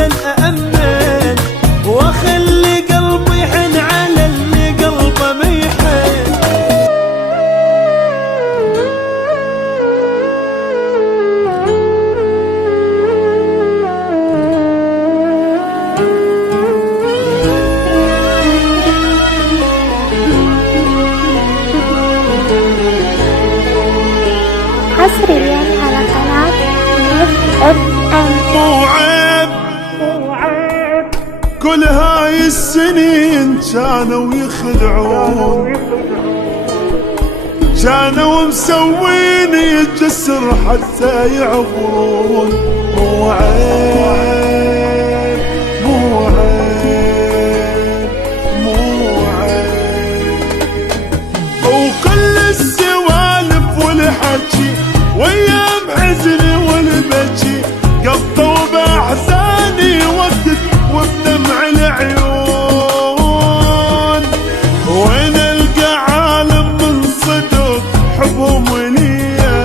رأسا أأمن وأخلي قلبي يحن على اللي قلبه ما يحن. حصريا على قناة FM. مو عيب كل هاي السنين كانوا يخدعون، كانوا مسويني الجسر حتى يعبرون. مو عيب مو عيب مو عيب، وكل السوالف والحكي وايام حزني والبكي قضوا باحزاني وقت وبدمع العيون. وين القى عالم من صدق حبهم وليا،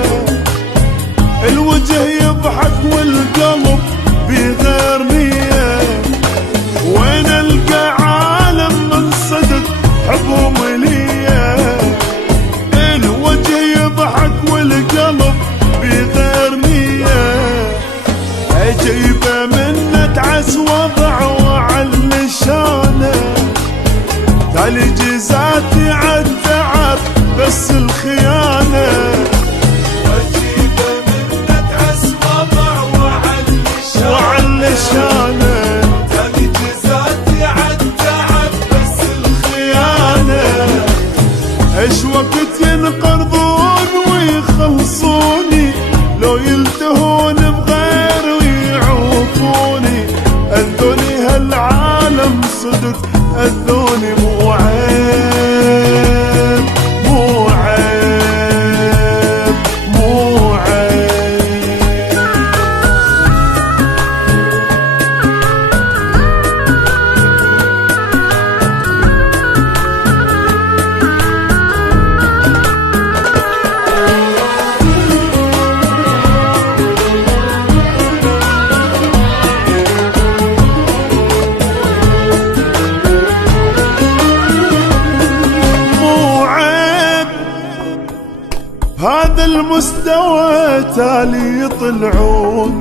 الوجه يضحك والقلب بغير نية. وين القى عالم من صدق حبهم وليا، الوجه يضحك والقلب بغير نية. اجيبه منه تعس وضع وعلى شانه، تالي جزاتي عالتعب بس الخيانة. اجيبه منه تعس وضع وعلى شانه، تالي جزاتي عالتعب بس الخيانة. ايش وقت ينقرضون ويخلصوني، لو يلتهون بغير ويعوفوني. اذوني هالعالم صدق اذوني. مو عيب مو عيب مو عيب. هذا المستوى تالي يطلعون،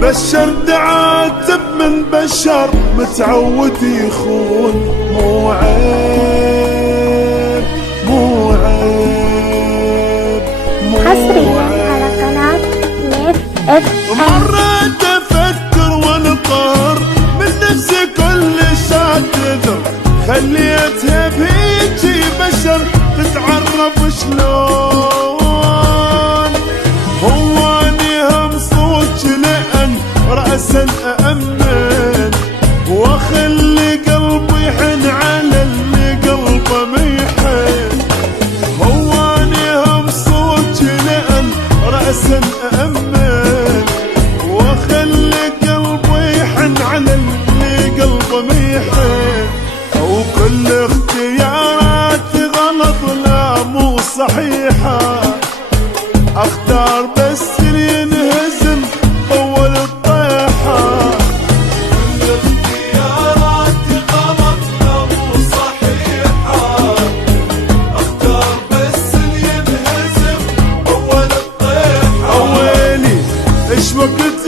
بشر دعاتب من بشر متعود يخون. مو عيب مو عيب مو حصريا على قناة FM. مرات افكر وانطر من نفسي كل شاتذر، خليتها بهيجي بشر تتعرف شلون. هواني هم صوت لأن رأسا أأمن واخلي قلبي يحن على اللي قلبه ما يحن. هواني هم صوت لأن رأسا أأمن واخلي قلبي يحن على اللي قلبه ما يحن. وكل اختياراتي غلط لا مو صحيحة، اختار بس اللي ينهزم اول الطيحة. كل اختياراتي غلط لا مو صحيحة، اختار بس اللي ينهزم اول الطيحة. ويلي ايش وقت